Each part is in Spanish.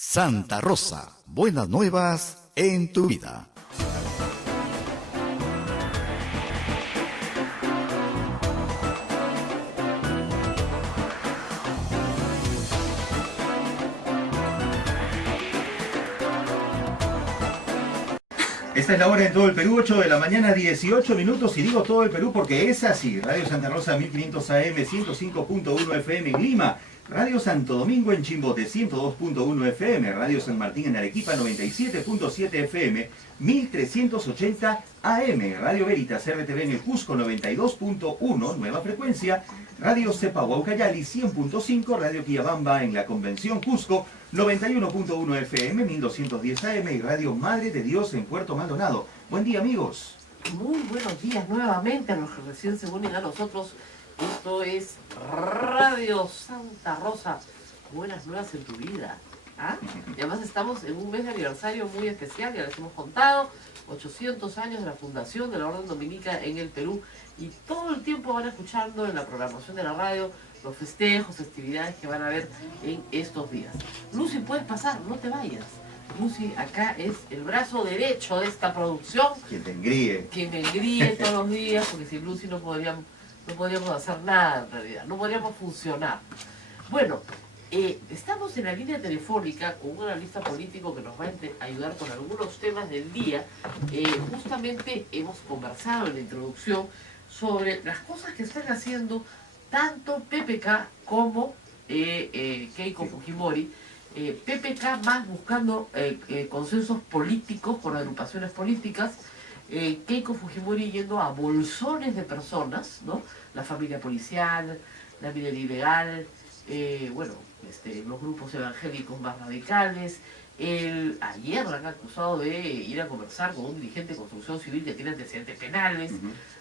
Santa Rosa, buenas nuevas en tu vida. Esta es la hora en todo el Perú, 8 de la mañana, 18 minutos, y digo todo el Perú porque es así. Radio Santa Rosa 1500 AM, 105.1 FM en Lima, Radio Santo Domingo en Chimbote, 102.1 FM, Radio San Martín en Arequipa, 97.7 FM, 1380 AM, Radio Veritas RTV en el Cusco, 92.1, nueva frecuencia, Radio Cepa Huaucayali, 100.5, Radio Quillabamba en la Convención Cusco, 91.1 FM, 1210 AM y Radio Madre de Dios en Puerto Maldonado. Buen día, amigos. Muy buenos días nuevamente a los que recién se unen a nosotros. Esto es Radio Santa Rosa. Buenas nuevas en tu vida. ¿Ah? Y además estamos en un mes de aniversario muy especial, ya les hemos contado, 800 años de la fundación de la Orden Dominica en el Perú. Y todo el tiempo van escuchando en la programación de la radio los festejos, festividades que van a haber en estos días. Lucy, puedes pasar, no te vayas. Lucy acá es el brazo derecho de esta producción. Quien te engríe. Quien me engríe todos los días, porque sin Lucy no podríamos hacer nada en realidad, no podríamos funcionar. Bueno, estamos en la línea telefónica con un analista político que nos va a ayudar con algunos temas del día. Justamente hemos conversado en la introducción sobre las cosas que están haciendo tanto PPK como Keiko Fujimori. PPK más buscando consensos políticos con agrupaciones políticas, Keiko Fujimori yendo a bolsones de personas, ¿no? La familia policial, la minería ilegal, los grupos evangélicos más radicales. Ayer la han acusado de ir a conversar con un dirigente de construcción civil que tiene antecedentes penales.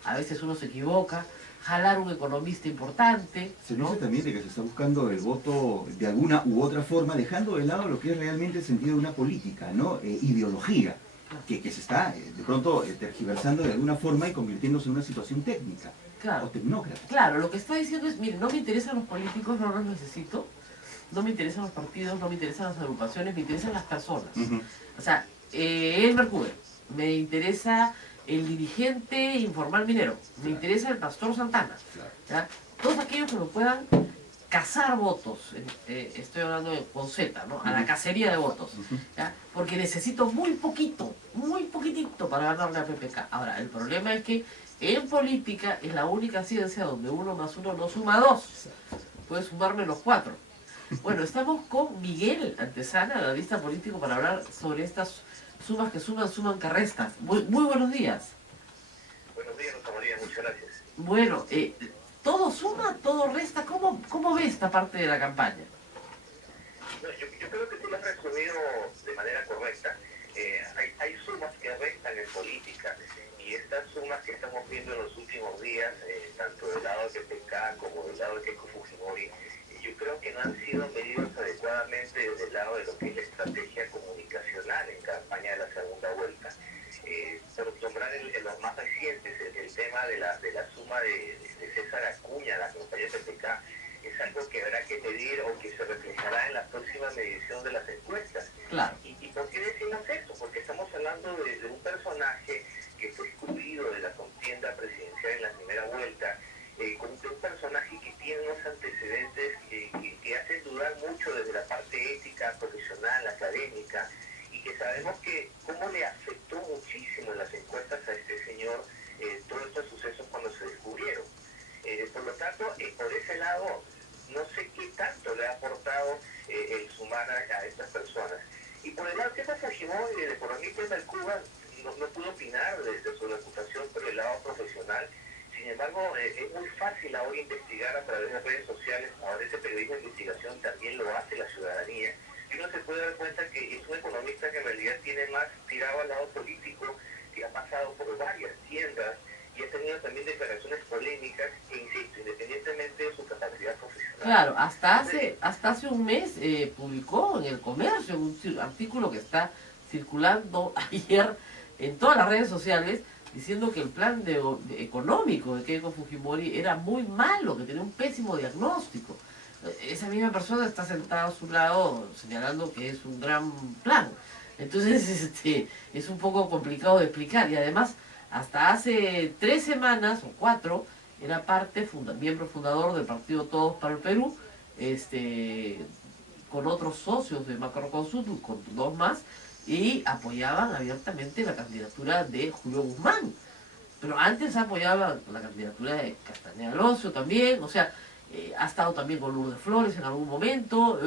A veces uno se equivoca. Jalar un economista importante. Se dice también de que se está buscando el voto de alguna u otra forma, dejando de lado lo que es realmente el sentido de una política, ¿no? Ideología, que se está de pronto tergiversando de alguna forma y convirtiéndose en una situación técnica, claro, o tecnócrata. Claro, lo que está diciendo es, miren, no me interesan los políticos, no los necesito, no me interesan los partidos, no me interesan las agrupaciones, me interesan las personas. O sea, Elmer Kuber, me interesa el dirigente informal minero, me interesa el pastor Santana, ¿ya? Todos aquellos que me puedan cazar votos, estoy hablando con Z, ¿no? A la cacería de votos, ¿ya? Porque necesito muy poquitito para ganarle a PPK. Ahora, el problema es que en política es la única ciencia donde 1 más 1 no suma 2, puede sumarme los 4. Bueno, estamos con Miguel Antesana, analista político, para hablar sobre estas sumas que suman que restan. Muy buenos días. Buenos días, Rosa María, muchas gracias. Bueno, todo suma, todo resta. ¿Cómo ve esta parte de la campaña? No, yo creo que tú lo has resumido de manera correcta. Hay sumas que restan en política, y estas sumas que estamos viendo en los últimos días, tanto del lado de PPK como del lado de Keiko Fujimori, yo creo que no han sido medidos adecuadamente desde el lado de lo que es la estrategia comunicacional en campaña de la segunda vuelta. Por nombrar los más recientes, el tema de la suma de César Acuña, la compañía de PPK, es algo que habrá que medir o que se reflejará en la próxima medición de las encuestas. Claro. ¿Y por qué decimos esto? Porque estamos hablando de un personaje que fue excluido de la contienda presidencial en la primera vuelta, con un personaje que tiene unos antecedentes que hacen dudar mucho desde la parte ética, profesional, académica, y que sabemos que cómo le afectó muchísimo en las encuestas a este señor todos estos sucesos cuando se descubrieron. Por lo tanto, por ese lado, no sé qué tanto le ha aportado el sumar a estas personas. Y por el lado que Fujimori, el economista de Cuba, no pudo opinar de su reputación por el lado profesional. Sin embargo, es muy fácil ahora investigar a través de redes sociales. Ahora ese periodismo de investigación también lo hace la ciudadanía. Y uno se puede dar cuenta que es un economista que en realidad tiene más tirado al lado político, que ha pasado por varias tiendas y ha tenido también declaraciones polémicas, e insisto, independientemente de su capacidad profesional. Claro, hasta hace un mes publicó en El Comercio un artículo que está circulando ayer en todas las redes sociales, diciendo que el plan económico de Keiko Fujimori era muy malo, que tenía un pésimo diagnóstico. esa misma persona está sentada a su lado señalando que es un gran plan. Entonces, es un poco complicado de explicar. Y además, hasta hace 3 semanas o 4, era miembro fundador del partido Todos para el Perú, con otros socios de Macroconsult, con 2 más, y apoyaban abiertamente la candidatura de Julio Guzmán. Pero antes apoyaba la candidatura de Castañeda Alonso también, o sea, ha estado también con Lourdes Flores en algún momento.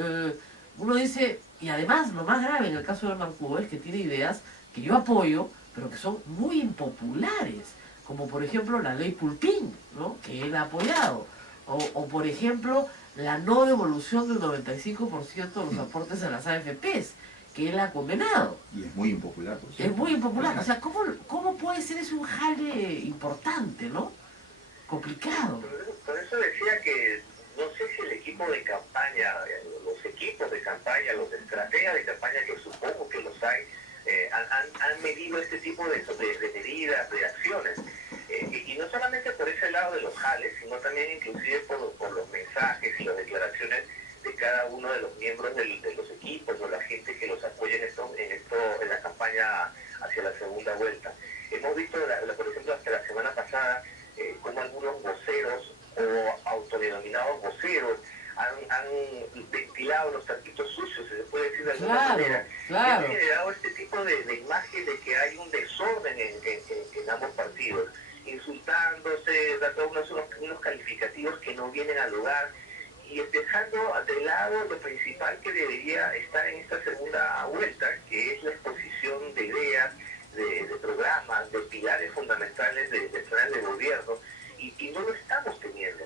Uno dice, y además lo más grave en el caso de Hernán Cubo es que tiene ideas que yo apoyo, pero que son muy impopulares, como por ejemplo la ley Pulpín, ¿no?, que él ha apoyado, o por ejemplo la no devolución del 95% de los aportes a las AFPs, que él ha condenado. Y es muy impopular, por Es cierto. muy impopular. O sea, ¿cómo puede ser eso un jale importante, no? Complicado. Por eso decía que no sé si el equipo de campaña, los equipos de campaña, los estrategas de campaña, que supongo que los hay, han medido este tipo de medidas, de acciones. Y no solamente por ese lado de los jales, sino también inclusive por los mensajes y las declaraciones de cada uno de los miembros de los equipos o la gente que los apoya en la campaña hacia la segunda vuelta. Hemos visto, por ejemplo, hasta la semana pasada, como algunos voceros o autodenominados voceros han ventilado los tapitos sucios, se puede decir de alguna manera. Claro. Ha generado este tipo de imagen de que hay un desorden en ambos partidos, insultándose, dando unos calificativos que no vienen al lugar, y dejando de lado lo principal que debería estar en esta segunda vuelta, que es la exposición de ideas, de programas, de pilares fundamentales de planes de gobierno, y no lo estamos teniendo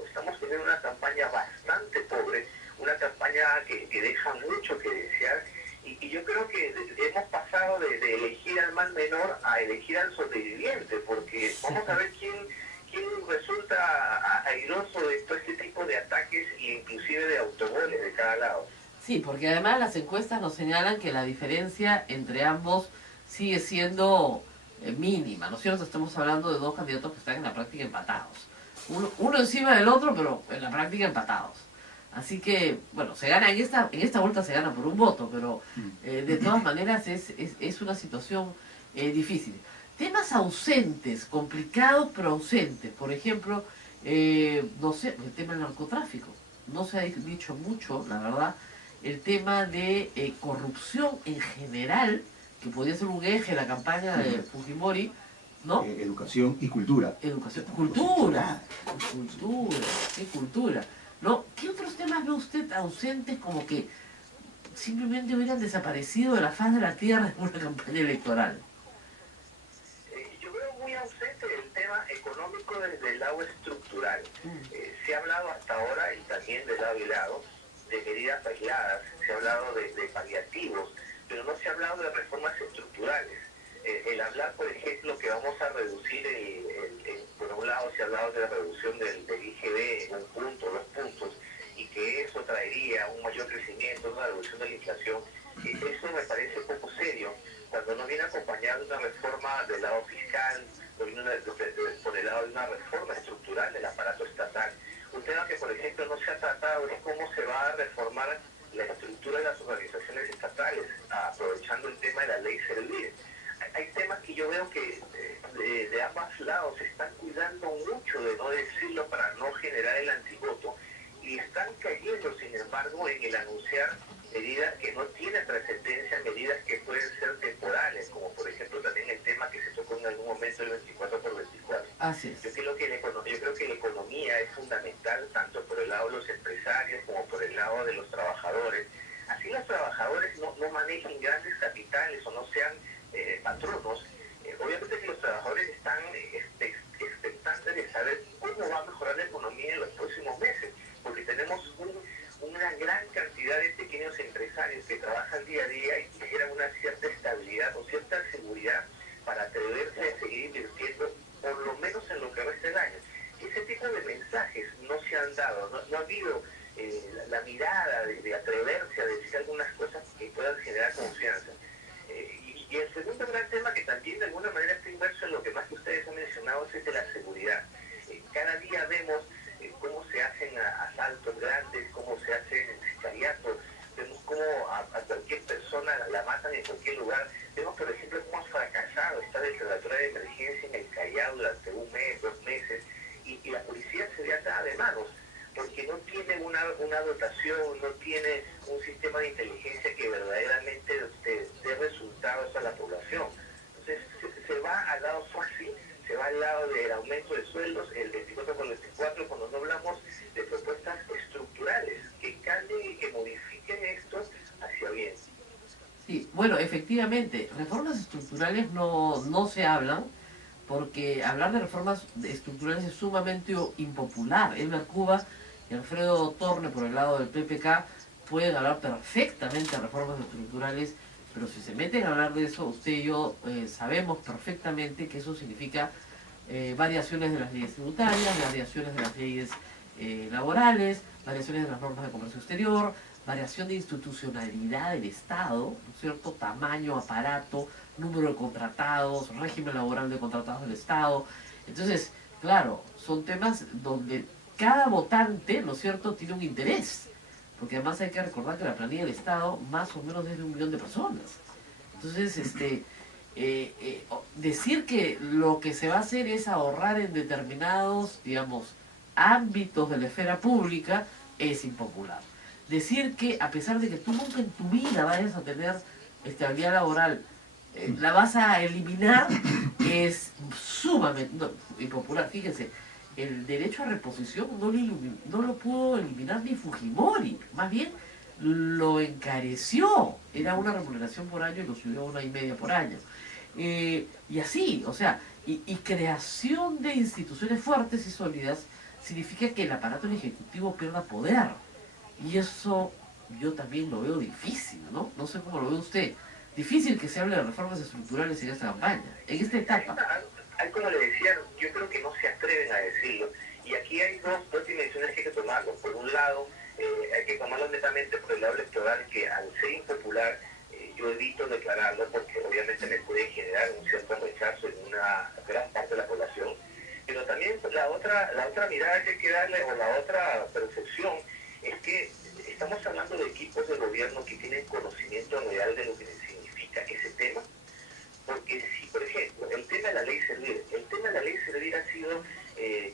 una campaña bastante pobre, una campaña que deja mucho que desear, y yo creo que hemos pasado de elegir al mal menor a elegir al sobreviviente, porque vamos a ver quién resulta airoso de todo este tipo de ataques e inclusive de autogoles de cada lado. Sí, porque además las encuestas nos señalan que la diferencia entre ambos sigue siendo mínima, ¿no es cierto? Estamos hablando de 2 candidatos que están en la práctica empatados. Uno encima del otro, pero en la práctica empatados. Así que, bueno, se gana en esta vuelta se gana por un voto, pero de todas maneras es una situación difícil. Temas ausentes, complicados pero ausentes. Por ejemplo, no sé, el tema del narcotráfico. No se ha dicho mucho, la verdad. El tema de corrupción en general, que podía ser un eje de la campaña de Fujimori, ¿no? Educación y cultura. Educación, cultura, qué cultura. ¿No? ¿Qué otros temas ve usted ausentes como que simplemente hubieran desaparecido de la faz de la tierra en una campaña electoral? Yo veo muy ausente el tema económico desde el lado estructural. Se ha hablado hasta ahora, y también del lado y lado, de medidas aisladas, se ha hablado de paliativos, pero no se ha hablado de reformas estructurales. El hablar, por ejemplo, que vamos a reducir, por un lado se ha hablado de la reducción del IGB en 1 punto, 2 puntos, y que eso traería un mayor crecimiento, una reducción de la inflación, eso me parece poco serio, cuando no viene acompañado de una reforma del lado fiscal, por el lado de una reforma estructural del aparato estatal. Un tema que, por ejemplo, no se ha tratado es cómo se va a reformar la estructura de las organizaciones estatales, aprovechando el tema de la ley Servir. Hay temas que yo veo que de ambos lados se están cuidando mucho de no decirlo para no generar el antivoto, y están cayendo, sin embargo, en el anunciar medidas que no tienen trascendencia, medidas que pueden ser temporales, como por ejemplo también el tema que se tocó en algún momento el 24x24. Así es. Yo creo que la economía es fundamental, tanto por el lado de los empresarios como por el lado de los trabajadores. Así los trabajadores no manejen grandes capitales o no sean patronos. Obviamente que los trabajadores están expectantes de saber cómo va a mejorar la economía en los próximos meses, porque tenemos una gran cantidad de pequeños empresarios que trabajan día a día y que generan una cierta estabilidad o cierta seguridad para atreverse a seguir invirtiendo, por lo menos en lo que resta del año. Ese tipo de mensajes no se han dado, no ha habido la mirada de atreverse a decir algunas cosas que puedan generar confianza. Y el segundo gran tema, que también de alguna manera está inverso en lo que más que ustedes han mencionado, es el de la seguridad. Cada día vemos cómo se hacen asaltos grandes, cómo se persona la matan en cualquier lugar. Vemos, por ejemplo, cómo ha fracasado esta declaratoria de emergencia en el Callao durante un mes, 2 meses, y la policía se ve atada de manos, porque no tiene una dotación, no tiene un sistema de inteligencia que verdaderamente dé resultados a la población. Entonces se va al lado fácil, se va al lado del aumento de sueldos, el 24 por 24, cuando no hablamos de propuestas estructurales que cambien y que modifiquen esto hacia bien. Sí, bueno, efectivamente, reformas estructurales no se hablan, porque hablar de reformas estructurales es sumamente impopular. Elmer Cuba y Alfredo Torne, por el lado del PPK, pueden hablar perfectamente de reformas estructurales, pero si se meten a hablar de eso, usted y yo sabemos perfectamente que eso significa variaciones de las leyes tributarias, variaciones de las leyes laborales, variaciones de las normas de comercio exterior, variación de institucionalidad del Estado, ¿no es cierto? Tamaño, aparato, número de contratados, régimen laboral de contratados del Estado. Entonces, claro, son temas donde cada votante, ¿no es cierto?, tiene un interés. Porque además hay que recordar que la planilla del Estado más o menos es de 1 millón de personas. Entonces, decir que lo que se va a hacer es ahorrar en determinados, digamos, ámbitos de la esfera pública es impopular. Decir que a pesar de que tú nunca en tu vida vayas a tener estabilidad laboral, la vas a eliminar, es sumamente impopular. Fíjense, el derecho a reposición no lo pudo eliminar ni Fujimori, más bien lo encareció. Era una remuneración por año y lo subió a 1,5 por año. Y así, o sea, y creación de instituciones fuertes y sólidas significa que el aparato ejecutivo pierda poder. Y eso yo también lo veo difícil, ¿no? No sé cómo lo ve usted. Difícil que se hable de reformas estructurales en esta campaña, en esta etapa. Hay, como le decía, yo creo que no se atreven a decirlo. Y aquí hay dos dimensiones que hay que tomarlo. Por un lado, hay que tomarlo netamente por el lado electoral, que al ser impopular, yo evito declararlo porque obviamente me puede generar un cierto rechazo en una gran parte de la población. Pero también la otra mirada que hay que darle, o la otra percepción, es que estamos hablando de equipos de gobierno que tienen conocimiento real de lo que significa ese tema. Porque si, por ejemplo, el tema de la ley Servir ha sido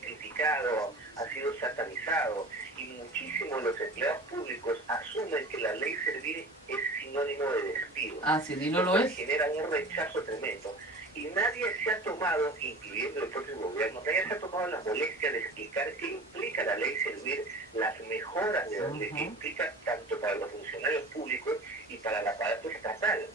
criticado, ha sido satanizado, y muchísimos de los empleados públicos asumen que la ley Servir es sinónimo de despido. Ah, sí, y no lo es. Genera un rechazo tremendo. Y nadie se ha tomado, incluyendo el propio gobierno, nadie se ha tomado la molestia de explicar qué implica la ley Servir, las mejoras de la ley que implica tanto para los funcionarios públicos y para el aparato estatal.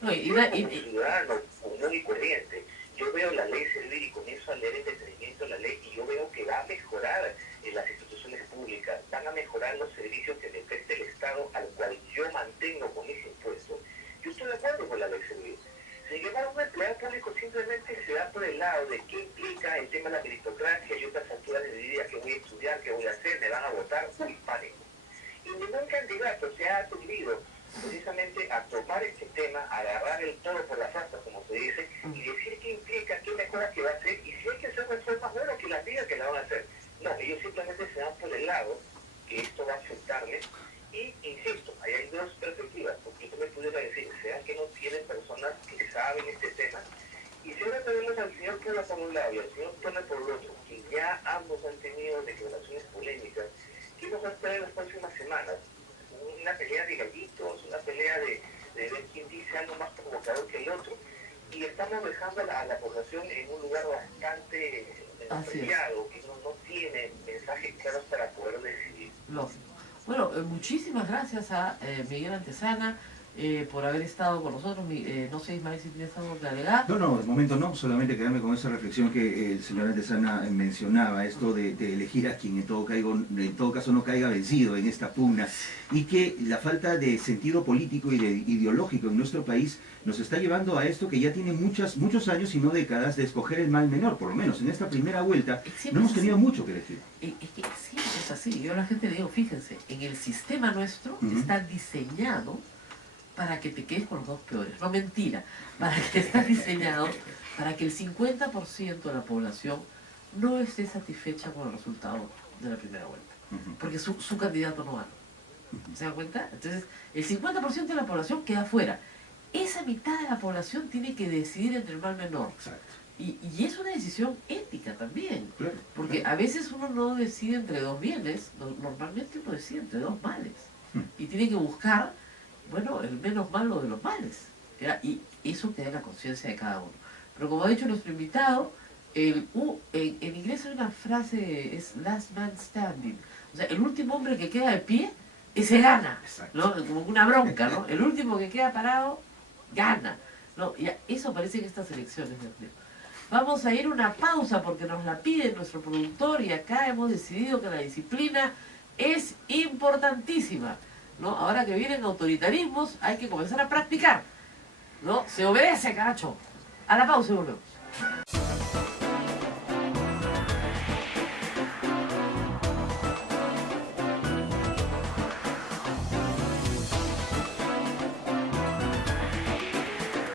No, Como ciudadano común y corriente, yo veo la ley Servir y comienzo a leer en detenimiento la ley, y yo veo que va a mejorar las instituciones públicas, van a mejorar los servicios que le preste el Estado, al cual yo mantengo con mis impuestos. Yo estoy de acuerdo con la ley Servir. Sin embargo, un empleado público simplemente se da por el lado de qué implica el tema de la meritocracia y otras alturas de vida, que voy a estudiar, que voy a hacer, me van a votar, uy, pánico. Y ningún candidato se ha atrevido precisamente a tomar este tema, a agarrar el toro por las astas, como se dice, y decir qué implica, qué mejoras que va a hacer, y si hay que hacer reformas, bueno, que las digan que la van a hacer. No, ellos simplemente se dan por el lado que esto va a afectarme. Y insisto, ahí hay dos perspectivas, porque yo me pudiera decir, ¿será que no tienen personas que saben este tema? Y si ahora tenemos al señor Cuba por un lado y al señor Turner por el otro, que ya ambos han tenido declaraciones polémicas, ¿qué nos va a esperar en las próximas semanas? Una pelea de gallitos, una pelea de ver quién dice algo más provocador que el otro, y estamos dejando a la población en un lugar bastante despreciado, que no tiene mensajes claros para poder decidir. Lógico. Bueno, muchísimas gracias a Miguel Antezana por haber estado con nosotros. No sé, Ismael, si tienes algo que agregar. No, de momento no, solamente quedarme con esa reflexión que el señor Antezana mencionaba, esto de elegir a quien en todo caso no caiga vencido en esta pugna, y que la falta de sentido político y ideológico en nuestro país nos está llevando a esto que ya tiene muchos años y no décadas de escoger el mal menor. Por lo menos en esta primera vuelta no hemos tenido mucho que elegir. Es que siempre es así. Yo a la gente le digo, fíjense, en el sistema nuestro está diseñado para que te quedes con los dos peores. No, mentira. Para que está diseñado para que el 50% de la población no esté satisfecha con el resultado de la primera vuelta. Porque su candidato no gana. ¿Se dan cuenta? Entonces, el 50% de la población queda fuera. Esa mitad de la población tiene que decidir entre el mal menor. Exacto. Y es una decisión ética también. Claro, Porque claro. a veces uno no decide entre dos bienes, normalmente uno decide entre dos males. Y tiene que buscar, bueno, el menos malo de los males. ¿Ya? Y eso queda en la conciencia de cada uno. Pero como ha dicho nuestro invitado, en inglés hay una frase, es last man standing. O sea, el último hombre que queda de pie, ese gana. Exacto. ¿No? Como una bronca, ¿no? El último que queda parado, gana. ¿No? Y eso parece que estas elecciones, Dios mío. Vamos a ir a una pausa porque nos la pide nuestro productor y acá hemos decidido que la disciplina es importantísima, ¿no? Ahora que vienen autoritarismos hay que comenzar a practicar, ¿no? Se obedece, caracho. A la pausa y volvemos.